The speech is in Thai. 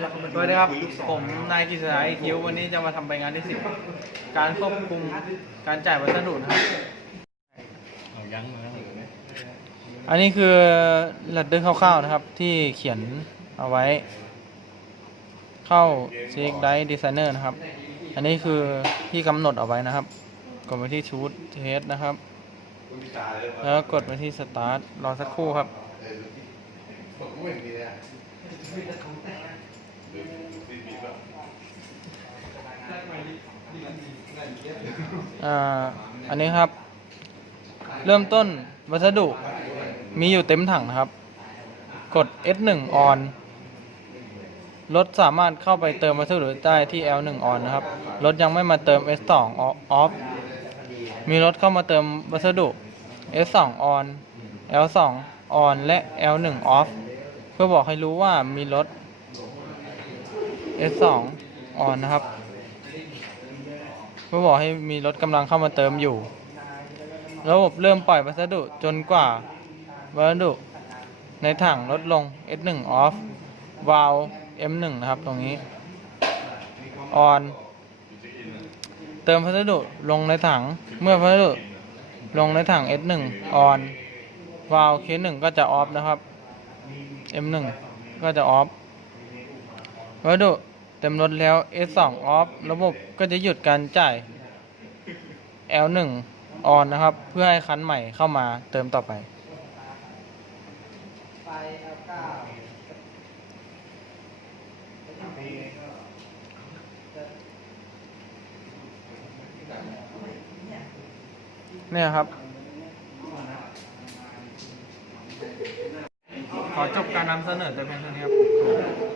สวัสดีครับ ผมนายกฤษณะอิคิววันนี้จะมาทำใบงานที่สิบการควบคุมการจ่ายวัสดุนะครับเอายั้งมาแล้วอันนี้คือหลัดเดอร์คร่าวๆนะครับ ที่เขียนเอาไว้ เข้า CX Drive Designer นะครับ อันนี้คือที่กำหนดเอาไว้นะครับ กดไปที่ชูดเทสนะครับ แล้วก็กดไปที่ Start รอสักครู่ครับ อ่าอันนี้ครับ เริ่มต้นวัสดุมีอยู่เต็มถังนะครับ กด S1 on รถสามารถเข้าไปเติมวัสดุได้ที่ L1 on นะครับ รถยังไม่มาเติม S2 off มีรถเข้ามาเติมวัสดุ S2 on L2 on และ L1 off เพื่อบอกให้รู้ว่ามีรถ S2 on นะครับเพื่อบอกให้มีรถกำลังเข้ามาเติมอยู่ ระบบเริ่มปล่อยวัสดุจนกว่าวัสดุในถังลดลง S1 off valve M1 นะครับตรงนี้ on เติมพัสดุลงในถัง เมื่อพัสดุลงในถัง S1 on valve K1 ก็จะ off นะครับ M1 ก็จะ off วัสดุ เต็มรถแล้ว S2 off ระบบก็จะหยุดการจ่าย L1 on นะครับ เพื่อให้คันใหม่เข้ามาเติมต่อไป เนี่ยครับ ขอจบการนำเสนอแต่เพียงเท่า